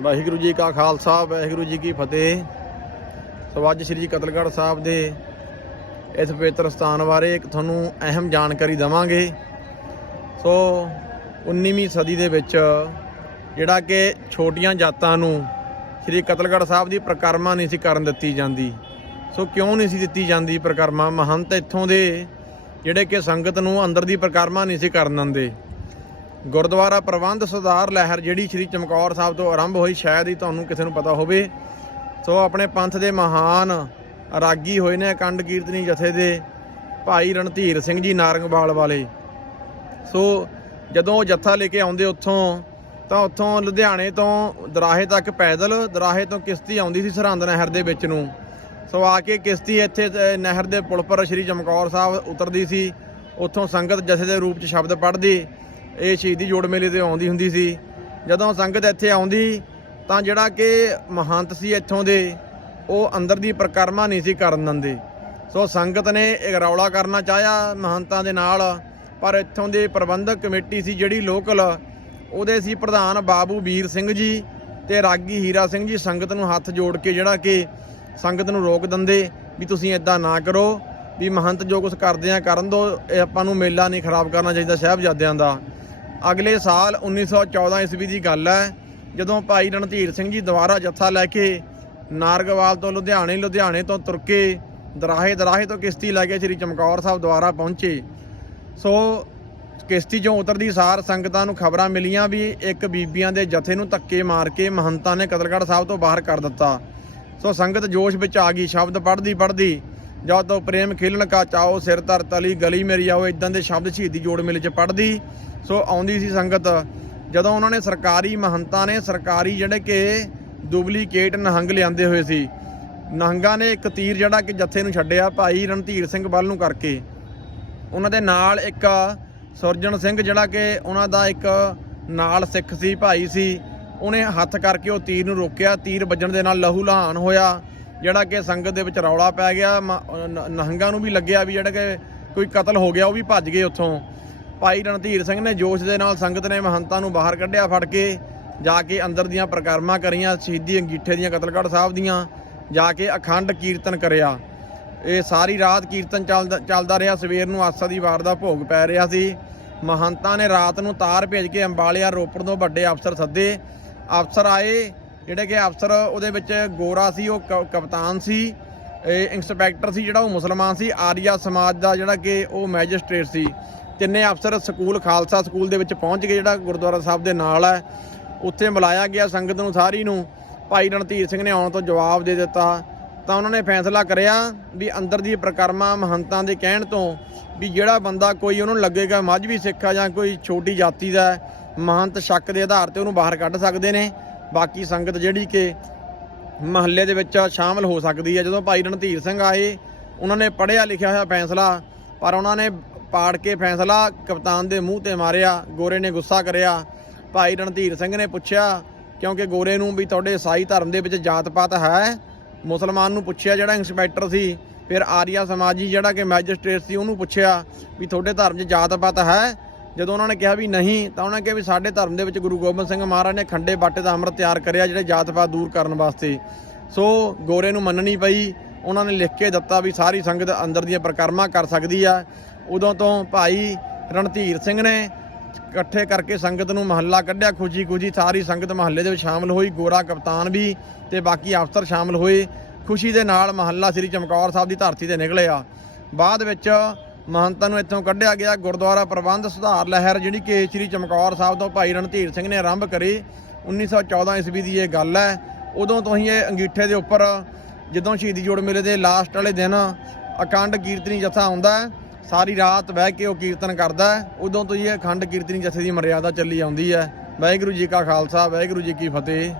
ਵਾਹਿਗੁਰੂ ਜੀ ਕਾ ਖਾਲਸਾ, ਵਾਹਿਗੁਰੂ ਜੀ ਕੀ ਫਤਿਹ। ਸੋ ਅੱਜ ਸ੍ਰੀ ਕਤਲਗੜ੍ਹ ਸਾਹਿਬ ਦੇ ਇਸ ਪਵਿੱਤਰ ਸਥਾਨ ਬਾਰੇ ਇੱਕ ਤੁਹਾਨੂੰ ਅਹਿਮ ਜਾਣਕਾਰੀ ਦਵਾਂਗੇ। ਸੋ 19ਵੀਂ ਸਦੀ ਦੇ ਵਿੱਚ ਜਿਹੜਾ ਕਿ ਛੋਟੀਆਂ ਜਾਤਾਂ ਨੂੰ ਸ੍ਰੀ ਕਤਲਗੜ੍ਹ ਸਾਹਿਬ ਦੀ ਪ੍ਰਕਰਮਾ ਨਹੀਂ ਸੀ ਕਰਨ ਦਿੱਤੀ ਜਾਂਦੀ। ਸੋ ਕਿਉਂ ਨਹੀਂ ਸੀ ਦਿੱਤੀ ਜਾਂਦੀ ਪ੍ਰਕਰਮਾ? ਮਹੰਤ ਇੱਥੋਂ ਦੇ ਜਿਹੜੇ ਕਿ ਸੰਗਤ ਨੂੰ ਅੰਦਰ ਦੀ ਪ੍ਰਕਰਮਾ ਨਹੀਂ ਸੀ ਕਰਨ ਦਿੰਦੇ। ਗੁਰਦੁਆਰਾ ਪ੍ਰਬੰਧ ਸੁਧਾਰ ਲਹਿਰ, ਜਿਹੜੀ ਸ੍ਰੀ ਚਮਕੌਰ ਸਾਹਿਬ ਤੋਂ ਆਰੰਭ ਹੋਈ, ਸ਼ਾਇਦ ਹੀ ਤੁਹਾਨੂੰ ਕਿਸੇ ਨੂੰ ਪਤਾ ਹੋਵੇ। ਸੋ ਆਪਣੇ ਪੰਥ ਦੇ ਮਹਾਨ ਰਾਗੀ ਹੋਏ ਨੇ ਅਕੰਡ ਕੀਰਤਨੀ ਜਥੇ ਦੇ ਭਾਈ ਰਣਧੀਰ ਸਿੰਘ ਜੀ ਨਾਰੰਗਵਾਲ ਵਾਲੇ। ਸੋ ਜਦੋਂ ਉਹ ਜੱਥਾ ਲੈ ਕੇ ਆਉਂਦੇ ਉੱਥੋਂ, ਤਾਂ ਉੱਥੋਂ ਲੁਧਿਆਣੇ ਤੋਂ ਦਰਾਹੇ ਤੱਕ ਪੈਦਲ, ਦਰਾਹੇ ਤੋਂ ਕਿਸ਼ਤੀ ਆਉਂਦੀ ਸੀ ਸਰਹੰਦ ਨਹਿਰ ਦੇ ਵਿੱਚ ਨੂੰ। ਸੋ ਆ ਕੇ ਕਿਸ਼ਤੀ ਇੱਥੇ ਨਹਿਰ ਦੇ ਪੁਲ ਪਰ ਸ੍ਰੀ ਚਮਕੌਰ ਸਾਹਿਬ ਉਤਰਦੀ ਸੀ। ਉੱਥੋਂ ਸੰਗਤ ਜਥੇ ਦੇ ਰੂਪ 'ਚ ਸ਼ਬਦ ਪੜ੍ਹਦੀ। ਇਹ ਸ਼ਹੀਦੀ ਜੋੜ ਮੇਲੇ ਤੇ ਆਉਂਦੀ ਹੁੰਦੀ ਸੀ। ਜਦੋਂ ਸੰਗਤ ਇੱਥੇ ਆਉਂਦੀ, ਤਾਂ ਜਿਹੜਾ ਕਿ ਮਹੰਤ ਸੀ ਇੱਥੋਂ ਦੇ, ਉਹ ਅੰਦਰ ਦੀ ਪ੍ਰਕਰਮਾ ਨਹੀਂ ਸੀ ਕਰਨ ਦਿੰਦੇ। ਸੋ ਸੰਗਤ ਨੇ ਇੱਕ ਰੌਲਾ ਕਰਨਾ ਚਾਹਿਆ ਮਹੰਤਾਂ ਦੇ ਨਾਲ, ਪਰ ਇੱਥੋਂ ਦੇ ਪ੍ਰਬੰਧਕ ਕਮੇਟੀ ਸੀ ਜਿਹੜੀ ਲੋਕਲ, ਉਹਦੇ ਸੀ ਪ੍ਰਧਾਨ ਬਾਬੂ ਵੀਰ ਸਿੰਘ ਜੀ ਤੇ ਰਾਗੀ ਹੀਰਾ ਸਿੰਘ ਜੀ ਸੰਗਤ ਨੂੰ ਹੱਥ ਜੋੜ ਕੇ ਜਿਹੜਾ ਕਿ ਸੰਗਤ ਨੂੰ ਰੋਕ ਦਿੰਦੇ ਵੀ ਤੁਸੀਂ ਇਦਾਂ ਨਾ ਕਰੋ, ਵੀ ਮਹੰਤ ਜੋ ਕੁਝ ਕਰਦੇ ਆ ਕਰਨ ਦੋ ਆਪਾਂ ਨੂੰ ਮੇਲਾ ਨਹੀਂ ਖਰਾਬ ਕਰਨਾ ਚਾਹੀਦਾ ਸਾਹਿਬਜ਼ਾਦਿਆਂ ਦਾ। ਅਗਲੇ ਸਾਲ 1914 ਈਸਵੀ ਦੀ ਗੱਲ ਹੈ, ਜਦੋਂ ਭਾਈ ਰਣਧੀਰ ਸਿੰਘ ਜੀ ਦੁਬਾਰਾ ਜੱਥਾ ਲੈ ਕੇ ਨਾਰਗਵਾਲ ਤੋਂ ਲੁਧਿਆਣੇ ਲੁਧਿਆਣੇ ਤੋਂ ਤੁਰ ਕੇ ਦਰਾਹੇ ਦਰਾਹੇ ਤੋਂ ਕਿਸ਼ਤੀ ਲੈ ਕੇ ਸ੍ਰੀ ਚਮਕੌਰ ਸਾਹਿਬ ਦੁਆਰਾ ਪਹੁੰਚੇ। ਸੋ ਕਿਸ਼ਤੀ ਚੋਂ ਉਤਰਦੀ ਸਾਰ ਸੰਗਤਾਂ ਨੂੰ ਖਬਰਾਂ ਮਿਲੀਆਂ ਵੀ ਇੱਕ ਬੀਬੀਆਂ ਦੇ ਜਥੇ ਨੂੰ ਧੱਕੇ ਮਾਰ ਕੇ ਮਹੰਤਾਂ ਨੇ ਕਤਲਗੜ੍ਹ ਸਾਹਿਬ ਤੋਂ ਬਾਹਰ ਕਰ ਦਿੱਤਾ। ਸੋ ਸੰਗਤ ਜੋਸ਼ ਵਿੱਚ ਆ ਗਈ, ਸ਼ਬਦ ਪੜ੍ਹਦੀ ਪੜ੍ਹਦੀ ਜਦ ਤੋਂ ਪ੍ਰੇਮ ਖੇਲਣ ਕਾ ਚਾਓ ਸਿਰ ਧਰ ਤਲੀ ਗਲੀ ਮੇਰੀ, ਆਓ ਇਦਾਂ ਦੇ ਸ਼ਬਦ ਸ਼ਹੀਦੀ ਜੋੜ ਮੇਲੇ 'ਚ ਪੜ੍ਹਦੀ। ਸੋ ਆਉਂਦੀ ਸੀ ਸੰਗਤ, ਜਦੋਂ ਉਹਨਾਂ ਨੇ ਸਰਕਾਰੀ ਮਹੰਤਾਂ ਨੇ, ਸਰਕਾਰੀ ਜਿਹੜੇ ਕਿ ਡੁਪਲੀਕੇਟ ਨਹੰਗ ਲਿਆਂਦੇ ਹੋਏ ਸੀ। ਨਹੰਗਾਂ ਨੇ ਇੱਕ ਤੀਰ ਜਿਹੜਾ ਕਿ ਜੱਥੇ ਨੂੰ ਛੱਡਿਆ ਭਾਈ ਰਣਧੀਰ ਸਿੰਘ ਵੱਲ ਨੂੰ ਕਰਕੇ। ਉਹਨਾਂ ਦੇ ਨਾਲ ਇੱਕ ਸੁਰਜਣ ਸਿੰਘ ਜਿਹੜਾ ਕਿ ਉਹਨਾਂ ਦਾ ਇੱਕ ਨਾਲ ਸਿੱਖ ਸੀ, ਭਾਈ ਸੀ। ਉਹਨੇ ਹੱਥ ਕਰਕੇ ਉਹ ਤੀਰ ਨੂੰ ਰੋਕਿਆ। ਤੀਰ ਵੱਜਣ ਦੇ ਨਾਲ ਲਹੂ ਲਹਾਨ ਹੋਇਆ, ਜਿਹੜਾ ਕਿ ਸੰਗਤ ਦੇ ਵਿੱਚ ਰੌਲਾ ਪੈ ਗਿਆ। ਮ- ਨਹੰਗਾਂ ਨੂੰ ਵੀ ਲੱਗਿਆ ਵੀ ਜਿਹੜਾ ਕਿ ਕੋਈ ਕਤਲ ਹੋ ਗਿਆ, ਉਹ ਵੀ ਭੱਜ ਗਏ ਉੱਥੋਂ। ਭਾਈ ਰਣਧੀਰ ਸਿੰਘ ਨੇ ਜੋਸ਼ ਦੇ ਨਾਲ ਸੰਗਤ ਨੇ ਮਹੰਤਾਂ ਨੂੰ ਬਾਹਰ ਕੱਢਿਆ ਫੜ ਕੇ, ਜਾ ਕੇ ਅੰਦਰ ਦੀਆਂ ਪ੍ਰਕਰਮਾਂ ਕਰੀਆਂ, ਸ਼ਹੀਦੀ ਅੰਗੀਠੇ ਦੀਆਂ ਕਤਲਗੜ੍ਹ ਸਾਹਿਬ ਦੀਆਂ, ਜਾ ਕੇ ਅਖੰਡ ਕੀਰਤਨ ਕਰਿਆ। ਇਹ ਸਾਰੀ ਰਾਤ ਕੀਰਤਨ ਚੱਲਦਾ ਚੱਲਦਾ ਰਿਹਾ, ਸਵੇਰ ਨੂੰ ਆਸਾ ਦੀ ਵਾਰ ਦਾ ਭੋਗ ਪੈ ਰਿਹਾ ਸੀ। ਮਹੰਤਾਂ ਨੇ ਰਾਤ ਨੂੰ ਤਾਰ ਭੇਜ ਕੇ ਅੰਬਾਲਿਆ ਰੋਪੜ ਤੋਂ ਵੱਡੇ ਅਫਸਰ ਸੱਦੇ। ਅਫਸਰ ਆਏ, ਜਿਹੜੇ ਕਿ ਅਫਸਰ ਉਹਦੇ ਵਿੱਚ ਗੋਰਾ ਸੀ, ਉਹ ਕ- ਕਪਤਾਨ ਸੀ, ਇਹ ਇੰਸਪੈਕਟਰ ਸੀ ਜਿਹੜਾ ਉਹ ਮੁਸਲਮਾਨ ਸੀ, ਆਰੀਆ ਸਮਾਜ ਦਾ ਜਿਹੜਾ ਕਿ ਉਹ ਮੈਜਿਸਟ੍ਰੇਟ ਸੀ। ਤਿੰਨੇ ਅਫਸਰ ਸਕੂਲ ਖਾਲਸਾ ਸਕੂਲ ਦੇ ਵਿੱਚ ਪਹੁੰਚ ਗਏ, ਜਿਹੜਾ ਗੁਰਦੁਆਰਾ ਸਾਹਿਬ ਦੇ ਨਾਲ ਹੈ। ਉੱਥੇ ਮਿਲਾਇਆ ਗਿਆ ਸੰਗਤ ਨੂੰ, ਸਾਰੀ ਨੂੰ। ਭਾਈ ਰਣਧੀਰ ਸਿੰਘ ਨੇ ਆਉਣ ਤੋਂ ਜਵਾਬ ਦੇ ਦਿੱਤਾ। ਤਾਂ ਉਹਨਾਂ ਨੇ ਫੈਸਲਾ ਕਰਿਆ ਵੀ ਅੰਦਰ ਦੀ ਪ੍ਰਕਰਮਾ ਮਹੰਤਾਂ ਦੇ ਕਹਿਣ ਤੋਂ ਵੀ ਜਿਹੜਾ ਬੰਦਾ ਕੋਈ ਉਹਨੂੰ ਲੱਗੇਗਾ ਮੱਝਵੀ ਸਿੱਖ ਆ ਜਾਂ ਕੋਈ ਛੋਟੀ ਜਾਤੀ ਦਾ ਮਹੰਤ ਸ਼ੱਕ ਦੇ ਆਧਾਰ ਤੇ ਉਹਨੂੰ ਬਾਹਰ ਕੱਢ ਸਕਦੇ ਨੇ। ਬਾਕੀ ਸੰਗਤ ਜਿਹੜੀ ਕਿ ਮਹੱਲੇ ਦੇ ਵਿੱਚ ਸ਼ਾਮਲ ਹੋ ਸਕਦੀ ਹੈ। ਜਦੋਂ ਭਾਈ ਰਣਧੀਰ ਸਿੰਘ ਆਏ, ਉਹਨਾਂ ਨੇ ਪੜ੍ਹਿਆ ਲਿਖਿਆ ਹੋਇਆ ਫੈਸਲਾ, ਪਰ ਉਹਨਾਂ ਨੇ ਪਾੜ ਕੇ ਫੈਸਲਾ, ਕਪਤਾਨ ਦੇ ਮੂੰਹ ਤੇ ਮਾਰਿਆ, ਗੋਰੇ ਨੇ ਗੁੱਸਾ ਕਰਿਆ। ਭਾਈ ਰਣਧੀਰ ਸਿੰਘ ਨੇ ਪੁੱਛਿਆ, ਕਿਉਂਕਿ ਗੋਰੇ ਨੂੰ ਵੀ ਤੁਹਾਡੇ ਈਸਾਈ ਧਰਮ ਦੇ ਵਿੱਚ ਜਾਤ ਪਾਤ ਹੈ? ਮੁਸਲਮਾਨ ਨੂੰ ਪੁੱਛਿਆ, ਜਿਹੜਾ ਇੰਸਪੈਕਟਰ ਸੀ, ਫਿਰ ਆਰੀਆ ਸਮਾਜੀ ਜਿਹੜਾ ਕਿ ਮੈਜਿਸਟ੍ਰੇਟ ਸੀ, ਉਹਨੂੰ ਪੁੱਛਿਆ ਵੀ ਤੁਹਾਡੇ ਧਰਮ 'ਚ ਜਾਤ ਪਾਤ ਹੈ? ਜਦੋਂ ਉਹਨਾਂ ਨੇ ਕਿਹਾ ਵੀ ਨਹੀਂ, ਤਾਂ ਉਹਨਾਂ ਨੇ ਕਿਹਾ ਵੀ ਸਾਡੇ ਧਰਮ ਦੇ ਵਿੱਚ ਗੁਰੂ ਗੋਬਿੰਦ ਸਿੰਘ ਮਹਾਰਾਜ ਨੇ ਖੰਡੇ ਬਾਟੇ ਦਾ ਅੰਮ੍ਰਿਤ ਤਿਆਰ ਕਰਿਆ, ਜਿਹੜੇ ਜਾਤ ਪਾਤ ਦੂਰ ਕਰਨ ਵਾਸਤੇ। ਸੋ ਗੋਰੇ ਨੂੰ ਮੰਨਣੀ ਪਈ। ਉਹਨਾਂ ਨੇ ਲਿਖ ਕੇ ਦਿੱਤਾ ਵੀ ਸਾਰੀ ਸੰਗਤ ਅੰਦਰ ਦੀਆਂ ਪ੍ਰਕਰਮਾਂ ਕਰ ਸਕਦੀ ਆ। ਉਦੋਂ ਤੋਂ ਭਾਈ ਰਣਧੀਰ ਸਿੰਘ ਨੇ ਇਕੱਠੇ ਕਰਕੇ ਸੰਗਤ ਨੂੰ ਮਹੱਲਾ ਕੱਢਿਆ। ਖੁਸ਼ੀ ਖੁਸ਼ੀ ਸਾਰੀ ਸੰਗਤ ਮਹੱਲੇ ਦੇ ਵਿੱਚ ਸ਼ਾਮਲ ਹੋਈ। ਗੋਰਾ ਕਪਤਾਨ ਵੀ ਤੇ ਬਾਕੀ ਅਫਸਰ ਸ਼ਾਮਲ ਹੋਏ। ਖੁਸ਼ੀ ਦੇ ਨਾਲ ਮਹੱਲਾ ਸ੍ਰੀ ਚਮਕੌਰ ਸਾਹਿਬ ਦੀ ਧਰਤੀ ਤੇ ਨਿਕਲਿਆ। ਬਾਅਦ ਵਿੱਚ ਮਹੰਤਾਂ ਨੂੰ ਇੱਥੋਂ ਕੱਢਿਆ ਗਿਆ। ਗੁਰਦੁਆਰਾ ਪ੍ਰਬੰਧ ਸੁਧਾਰ ਲਹਿਰ, ਜਿਹੜੀ ਕਿ ਸ੍ਰੀ ਚਮਕੌਰ ਸਾਹਿਬ ਤੋਂ ਭਾਈ ਰਣਧੀਰ ਸਿੰਘ ਨੇ ਆਰੰਭ ਕਰੀ। 1914 ਈਸਵੀ ਦੀ ਇਹ ਗੱਲ ਹੈ। ਉਦੋਂ ਤੋਂ ਹੀ ਇਹ ਅੰਗੀਠੇ ਦੇ ਉੱਪਰ ਜਦੋਂ ਸ਼ਹੀਦੀ ਜੋੜ ਮੇਲੇ ਦੇ ਲਾਸਟ ਵਾਲੇ ਦਿਨ ਅਖੰਡ ਕੀਰਤਨੀ ਜਥਾ ਆਉਂਦਾ ਹੈ, ਸਾਰੀ ਰਾਤ ਬਹਿ ਕੇ ਉਹ ਕੀਰਤਨ ਕਰਦਾ ਹੈ, ਉਦੋਂ ਤੋਂ ਹੀ ਇਹ ਅਖੰਡ ਕੀਰਤਨੀ ਜਥੇ ਦੀ ਮਰਿਆਦਾ ਚੱਲੀ ਆਉਂਦੀ ਹੈ। ਵਾਹਿਗੁਰੂ ਜੀ ਕਾ ਖਾਲਸਾ, ਵਾਹਿਗੁਰੂ ਜੀ ਕੀ ਫਤਿਹ।